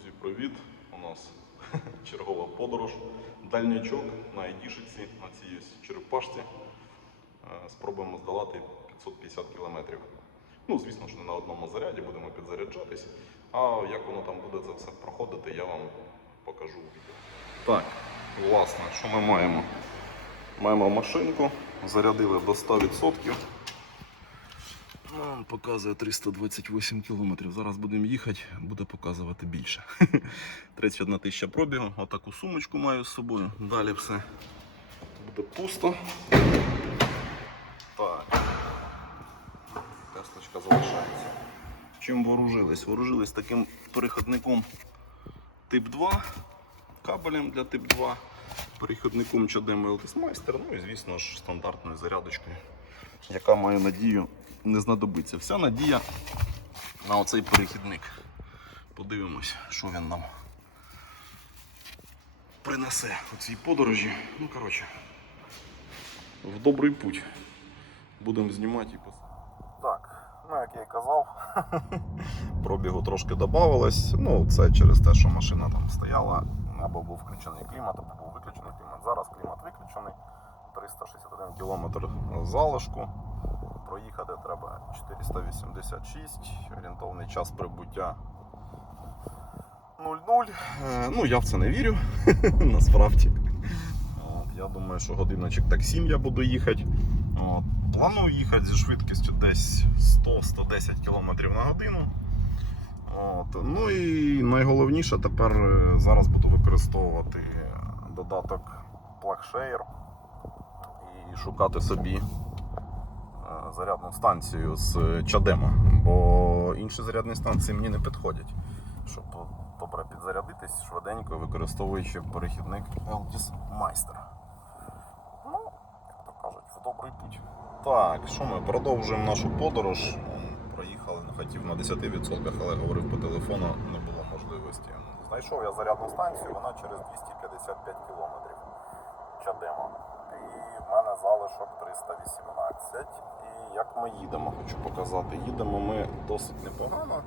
Друзі, привіт! У нас чергова подорож. Дальнячок на Айдішиці, на цій черепашці. Е, Спробуємо здолати 550 кілометрів. Ну, звісно ж, не на одному заряді будемо підзаряджатись. А як воно там буде це все проходити, я вам покажу у відео. Так, власне, що ми маємо? Маємо машинку, зарядили до 100%. Показує 328 кілометрів. Зараз будемо їхати, буде показувати більше. 31 тисяча пробігу. Отаку сумочку маю з собою. Далі все буде пусто. Так. Теслочка залишається. Чим вооружились? Вооружились таким переходником тип 2, кабелем для тип 2, переходником чадем LTS ну і звісно ж стандартною зарядочкою, яка маю надію не знадобиться. Вся надія на оцей перехідник. Подивимось, що він нам принесе у цій подорожі. Ну, коротше, в добрий путь. Будемо знімати і пос... Так, ну як я і казав, пробігу трошки додавалось. Ну, це через те, що машина там стояла, або був включений клімат, або був виключений клімат. Зараз клімат виключений. 361 км залишку. Проїхати треба 486, орієнтовний час прибуття 0,0. Е, Ну, я в це не вірю, насправді. От, я думаю, що годиночок так 7 я буду їхати. От, планую їхати зі швидкістю десь 100-110 км на годину. От, ну і найголовніше тепер е, зараз буду використовувати додаток PlugShare і шукати собі е, зарядну станцію з чадема, бо інші зарядні станції мені не підходять. Щоб добре підзарядитись швиденько, використовуючи перехідник Altis Meister. Ну, як то кажуть, в добрий путь. Так, що ми продовжуємо нашу подорож. Проїхали, ну, хотів на 10%, але говорив по телефону, не було можливості. Знайшов я зарядну станцію, вона через 255 кілометрів чадемо. І в мене залишок 318. Як ми їдемо, хочу показати. Їдемо ми досить непогано.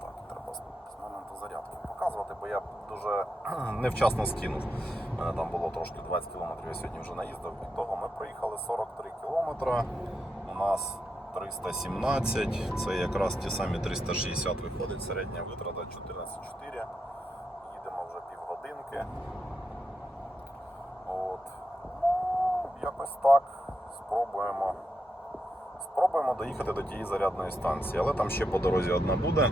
Так, треба з моменту зарядки показувати, бо я дуже невчасно скинув. Мене там було трошки 20 кілометрів, я сьогодні вже наїздив. Від того ми проїхали 43 кілометри. У нас 317, це якраз ті самі 360 виходить, середня витрата 14,4. Їдемо вже півгодинки. Ну, якось так. Спробуємо. Спробуємо доїхати до тієї зарядної станції, але там ще по дорозі одна буде,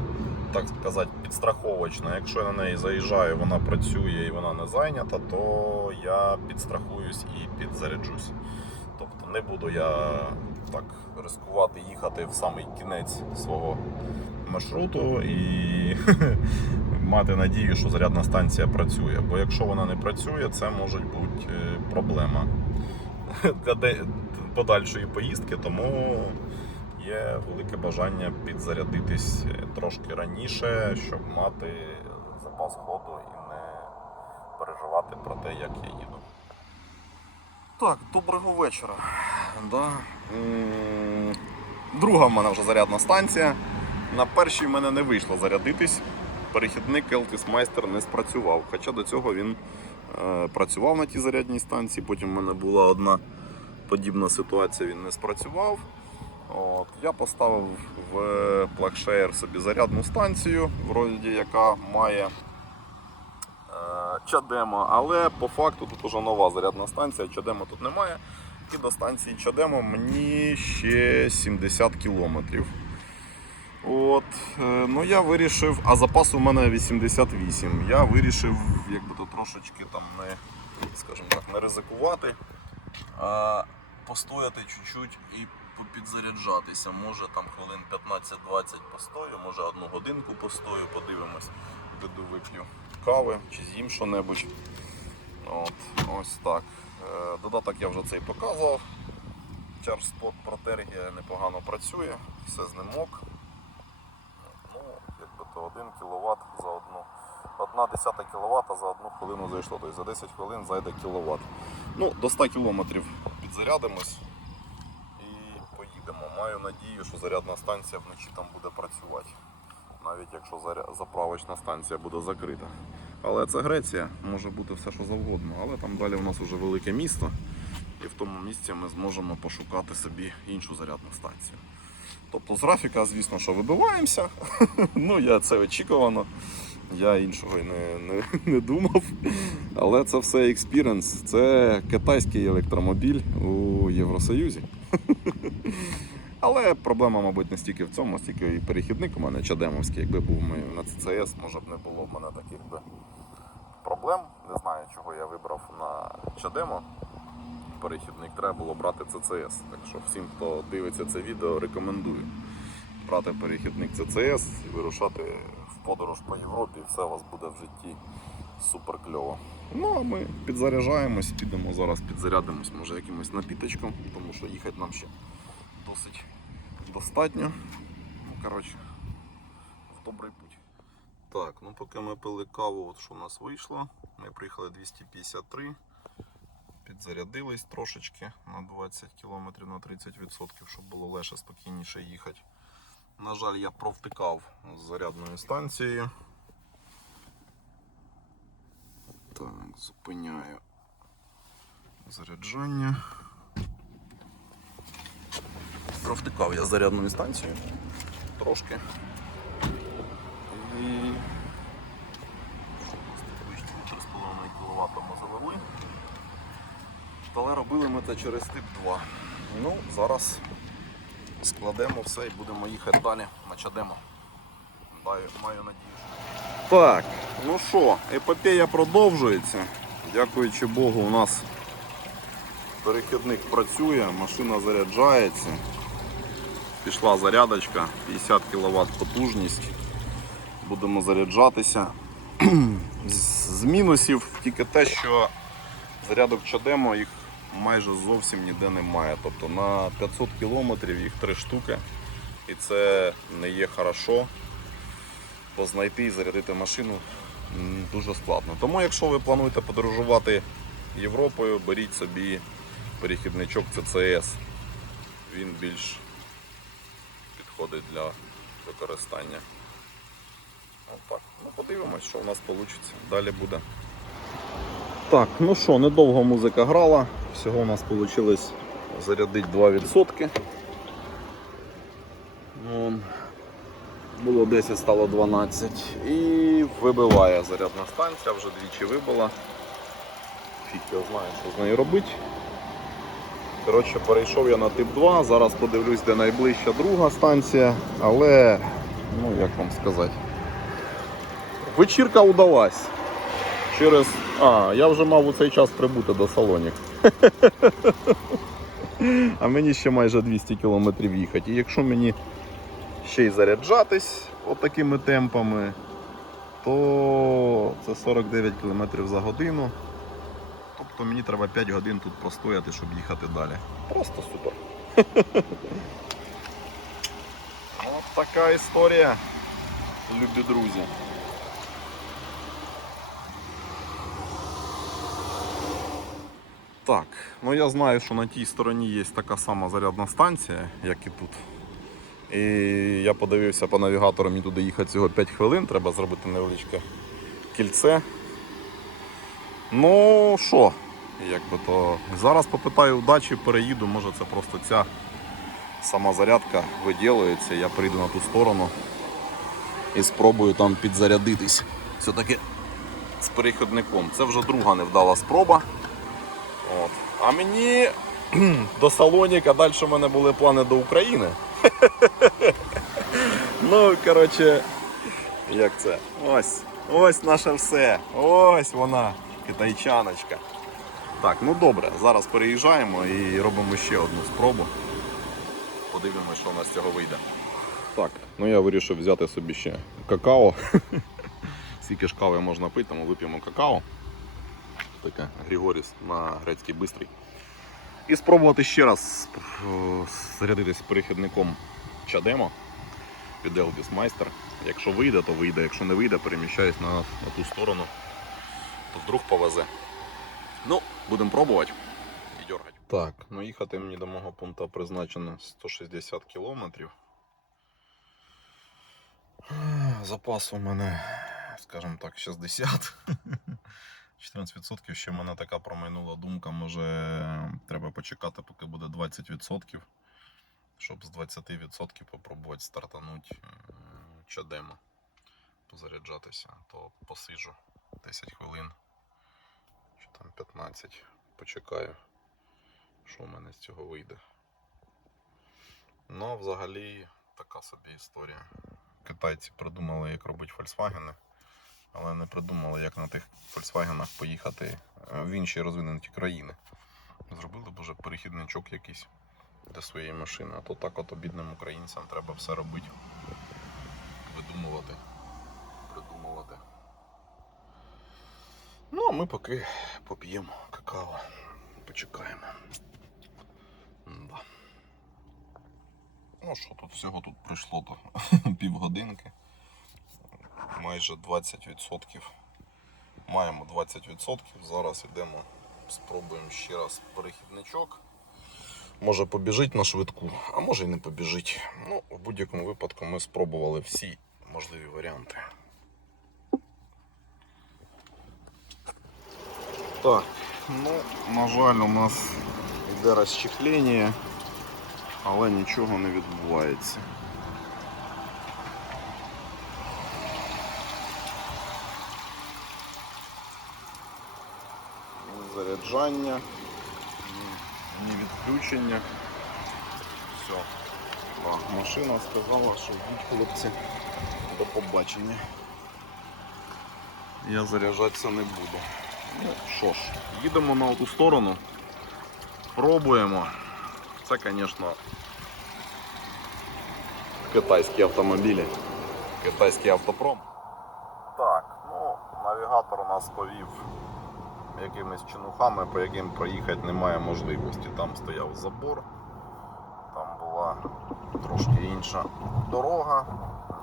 так сказати, підстраховочна. Якщо я на неї заїжджаю, вона працює і вона не зайнята, то я підстрахуюсь і підзаряджусь. Тобто не буду я так ризикувати їхати в самий кінець свого маршруту і мати надію, що зарядна станція працює. Бо якщо вона не працює, це може бути е, проблема подальшої поїздки, тому є велике бажання підзарядитись е, трошки раніше, щоб мати запас ходу і не переживати про те, як я їду. Так, доброго вечора. Да. Друга в мене вже зарядна станція. На першій в мене не вийшло зарядитись. Перехідник Eltis Meister не спрацював. Хоча до цього він е, працював на тій зарядній станції. Потім в мене була одна подібна ситуація, він не спрацював. От, я поставив в PlugShare собі зарядну станцію, вроді яка має е, Чадемо, але по факту тут вже нова зарядна станція, Чадемо тут немає. І до станції Чадемо мені ще 70 кілометрів. От, е, ну я вирішив, а запас у мене 88. Я вирішив, якби то трошечки там не, скажімо так, не ризикувати, а постояти чуть-чуть і попідзаряджатися. Може там хвилин 15-20 постою, може одну годинку постою, подивимось, піду вип'ю кави чи з'їм що-небудь. От, ось так. Е, Додаток я вже цей показував. ChargeSpot Protergia непогано працює, все з ним ок. Ну, якби то 1 кВт за одну. Одна десята кВт за одну хвилину зайшло, тобто за 10 хвилин зайде кВт. Ну, до 100 км підзарядимось і поїдемо. Маю надію, що зарядна станція вночі там буде працювати. навіть якщо заправочна станція буде закрита. Але це Греція, може бути все, що завгодно. Але там далі у нас вже велике місто, і в тому місці ми зможемо пошукати собі іншу зарядну станцію. Тобто з графіка, звісно, що вибиваємося. ну, я це очікувано. Я іншого й не, не, не думав. Але це все експіренс. Це китайський електромобіль у Євросоюзі. Але проблема, мабуть, не стільки в цьому, стільки і перехідник у мене чадемовський. Якби був ми на ЦЦС, може б не було в мене таких би проблем. Не знаю, чого я вибрав на чадемо. Перехідник треба було брати ЦЦС. Так що всім, хто дивиться це відео, рекомендую брати перехідник ЦЦС і вирушати подорож по Європі, все у вас буде в житті супер кльово. Ну а ми підзаряджаємось, підемо зараз підзарядимось, може якимось напіточком, тому що їхати нам ще досить достатньо. Ну, коротше, в добрий путь. Так, ну поки ми пили каву, от що у нас вийшло. Ми приїхали 253. Підзарядились трошечки на 20 км на 30%, щоб було легше спокійніше їхати. На жаль, я провтикав з зарядною станцією. Так, зупиняю заряджання. Провтикав я зарядною станцією трошки. І 3,5 кВт ми завели. Але робили ми це через тип 2. Ну, зараз складемо все і будемо їхати далі на чадемо. Маю, маю надію. Так, ну що, епопея продовжується. Дякуючи Богу, у нас перехідник працює, машина заряджається. Пішла зарядочка, 50 кВт потужність. Будемо заряджатися. З мінусів тільки те, що зарядок Чадемо їх майже зовсім ніде немає. Тобто на 500 кілометрів їх три штуки. І це не є хорошо. Бо знайти і зарядити машину дуже складно. Тому якщо ви плануєте подорожувати Європою, беріть собі перехідничок CCS. Він більш підходить для використання. Отак. Ну, подивимось, що у нас вийде. Далі буде. Так, ну що, недовго музика грала. Всього у нас вийшло зарядити 2%. Вон. Було 10, стало 12. І вибиває зарядна станція, вже двічі вибила. Фіг я знаю, що з нею робити. Коротше, перейшов я на тип 2, зараз подивлюсь, де найближча друга станція, але, ну як вам сказати, вечірка удалась. Через. А, я вже мав у цей час прибути до салонів. А мені ще майже 200 кілометрів їхати. І якщо мені ще й заряджатись отакими темпами, то це 49 км за годину. Тобто мені треба 5 годин тут простояти, щоб їхати далі. Просто супер. От така історія, любі друзі. Так, ну я знаю, що на тій стороні є така сама зарядна станція, як і тут. І я подивився по навігатору, мені туди їхати всього 5 хвилин, треба зробити невеличке кільце. Ну що, як би то. Зараз попитаю удачі, переїду, може це просто ця сама зарядка виділюється, я прийду на ту сторону і спробую там підзарядитись. Все-таки з перехідником. Це вже друга невдала спроба. От. А мені до Салоніка, далі в мене були плани до України. ну, коротше, як це? Ось, ось наше все. Ось вона, китайчаночка. Так, ну добре, зараз переїжджаємо і робимо ще одну спробу. Подивимося, що у нас з цього вийде. Так, ну я вирішив взяти собі ще какао. Скільки ж кави можна пити, тому вип'ємо какао. Таке Григоріс на грецький бистрий. І спробувати ще раз е, зарядитись перехідником Чадемо від Elvis Meister. Якщо вийде, то вийде. Якщо не вийде, переміщаюсь на, на ту сторону, то вдруг повезе. Ну, будемо пробувати і дергати. Так, ну їхати мені до мого пункту призначено 160 кілометрів. Запас у мене, скажімо так, 60. 14% ще в мене така промайнула думка, може треба почекати, поки буде 20%, щоб з 20% попробувати стартанути е, чадема, позаряджатися, то посиджу 10 хвилин, чи там 15, почекаю, що в мене з цього вийде. Ну, а взагалі, така собі історія. Китайці придумали, як робити Volkswagen, але не придумали, як на тих Volkswagen поїхати е, в інші розвинуті країни. Зробили б уже перехідничок якийсь для своєї машини. А то так от бідним українцям треба все робити. Видумувати, придумувати. Ну, а ми поки поп'ємо какао. Почекаємо. Да. Ну що тут всього тут пройшло то півгодинки. Майже 20%. Маємо 20%. Зараз йдемо, спробуємо ще раз перехідничок. Може побіжить на швидку, а може і не побіжить. Ну, в будь-якому випадку ми спробували всі можливі варіанти. Так, ну, на жаль, у нас йде розчехлення але нічого не відбувається. Ні заряджання, ні, відключення. Все. Так, машина сказала, що йдіть хлопці до побачення. Я заряджатися не буду. Ну що ж, їдемо на ту сторону, пробуємо. Це, звісно, китайські автомобілі, китайський автопром. Так, ну, навігатор нас повів якимись чинухами, по яким проїхати немає можливості. Там стояв забор, там була трошки інша дорога.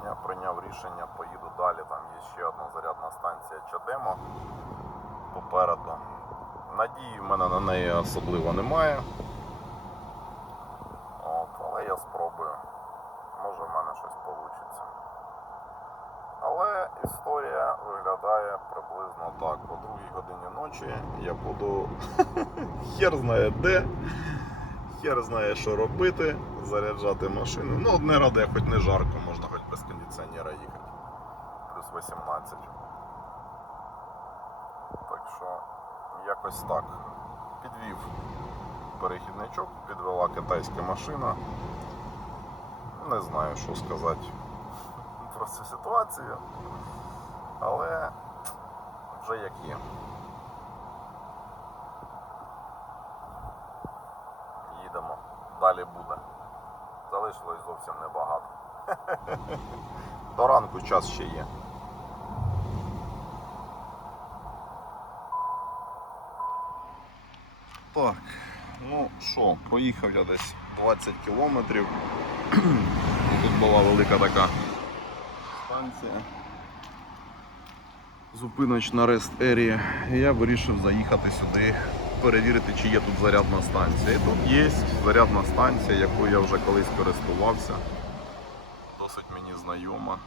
Я прийняв рішення, поїду далі. Там є ще одна зарядна станція Чадемо попереду. Надії в мене на неї особливо немає. От, але я спробую. Може в мене щось вийде. Але історія виглядає приблизно так. О другій годині ночі я буду хер знає де, хер знає, що робити, заряджати машину. Ну, одне ради, хоч не жарко, можна хоч без кондиціонера їхати. Плюс 18. Так що якось так. Підвів перехідничок, підвела китайська машина. Не знаю, що сказати про цю ситуацію, але вже як є. Їдемо, далі буде. Залишилось зовсім небагато. До ранку час ще є. Так, ну що, проїхав я десь 20 кілометрів. Тут була велика така станція. Зупиночна рест ерія. Я вирішив заїхати сюди, перевірити, чи є тут зарядна станція. І тут є зарядна станція, якою я вже колись користувався. Досить мені знайома.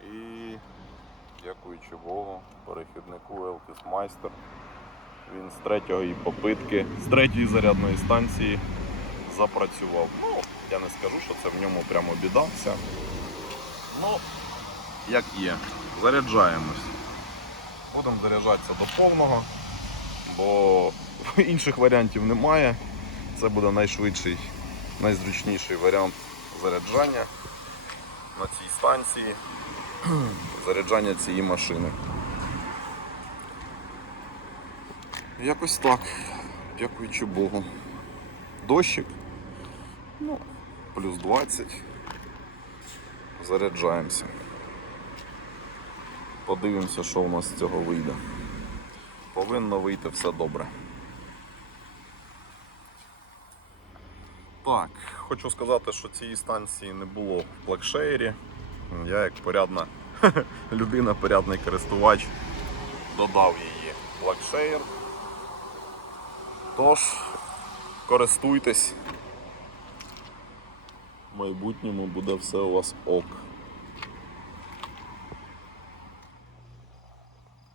І дякуючи Богу, перехіднику Meister. Він з третьої попитки, з третьої зарядної станції запрацював. Ну, я не скажу, що це в ньому прямо біда вся. Ну, як є, заряджаємось. Будемо заряджатися до повного, бо інших варіантів немає. Це буде найшвидший, найзручніший варіант заряджання на цій станції, заряджання цієї машини. Якось так, дякуючи Богу. Дощик, ну, плюс 20. Заряджаємося. Подивимося, що у нас з цього вийде. Повинно вийти все добре. Так, хочу сказати, що цієї станції не було в Blackshare. Я як порядна людина, порядний користувач, додав її в Blackshare. Тож, користуйтесь в майбутньому буде все у вас ок.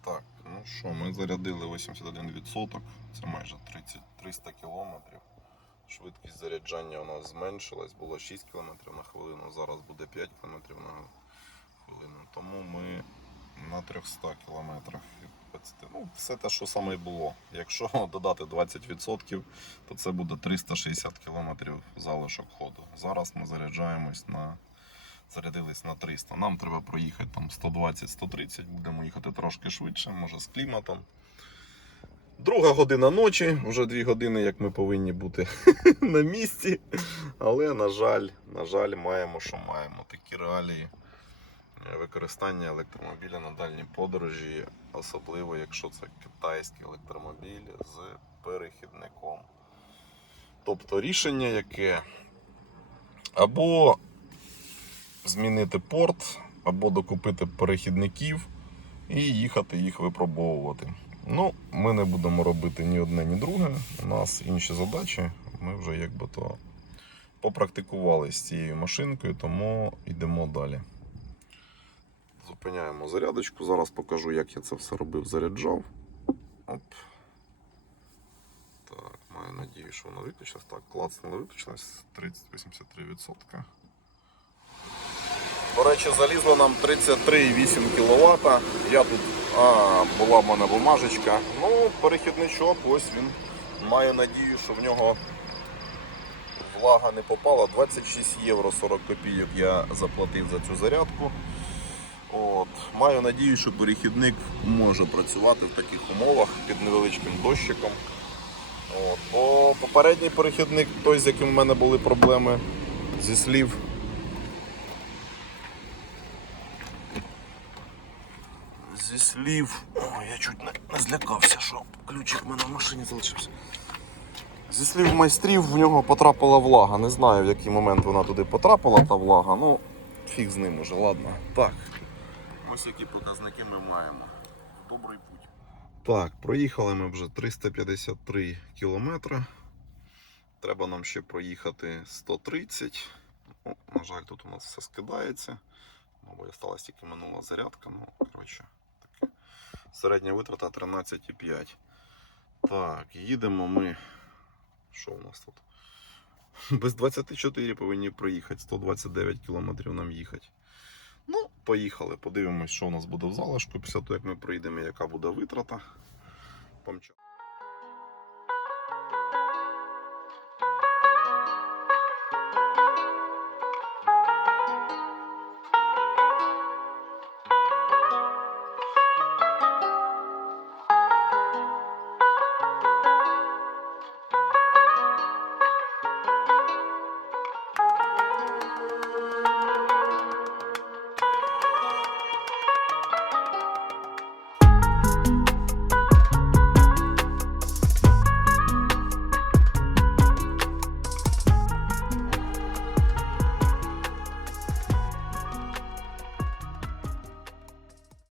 Так, ну що, ми зарядили 81%, це майже 30, 300 кілометрів. Швидкість заряджання у нас зменшилась, було 6 км на хвилину, зараз буде 5 км на хвилину. Тому ми на 300 км. Ну, все те, що саме було. Якщо додати 20%, то це буде 360 км залишок ходу. Зараз ми заряджаємось на зарядились на 300. Нам треба проїхати там 120-130, будемо їхати трошки швидше, може з кліматом. Друга година ночі, вже дві години, як ми повинні бути на місці. Але, на жаль, на жаль, маємо, що маємо. Такі реалії використання електромобіля на дальній подорожі, особливо якщо це китайський електромобіль з перехідником. Тобто рішення яке? Або змінити порт, або докупити перехідників і їхати їх випробовувати. Ну, ми не будемо робити ні одне, ні друге. У нас інші задачі. Ми вже якби то попрактикували з цією машинкою, тому йдемо далі. Зупиняємо зарядочку. Зараз покажу, як я це все робив, заряджав. Оп. Так, маю надію, що воно виключилось. Так, клацнуло виключилось 30-83%. До речі, залізло нам 33,8 кВт. Я тут а, була в мене бумажечка. Ну, перехідничок, ось він. Маю надію, що в нього влага не попала. 26 євро 40 копійок я заплатив за цю зарядку. От. Маю надію, що перехідник може працювати в таких умовах під невеличким дощиком. От. Бо попередній перехідник, той, з яким в мене були проблеми, зі слів зі слів. Ой, я чуть не, злякався, що ключик в мене в машині залишився. Зі слів майстрів в нього потрапила влага. Не знаю в який момент вона туди потрапила, та влага. Ну, фіг з ним уже, ладно. Так. Ось які показники ми маємо. Добрий путь. Так, проїхали ми вже 353 кілометри. Треба нам ще проїхати 130. Ну, на жаль, тут у нас все скидається. Ну, бо осталась тільки минула зарядка. Ну, коротше, таке. Середня витрата 13,5. Так, їдемо ми. Що у нас тут? Без 24 повинні проїхати. 129 кілометрів нам їхати. Поїхали. Подивимось, що у нас буде в залишку. Після того, як ми приїдемо, яка буде витрата. Помчали.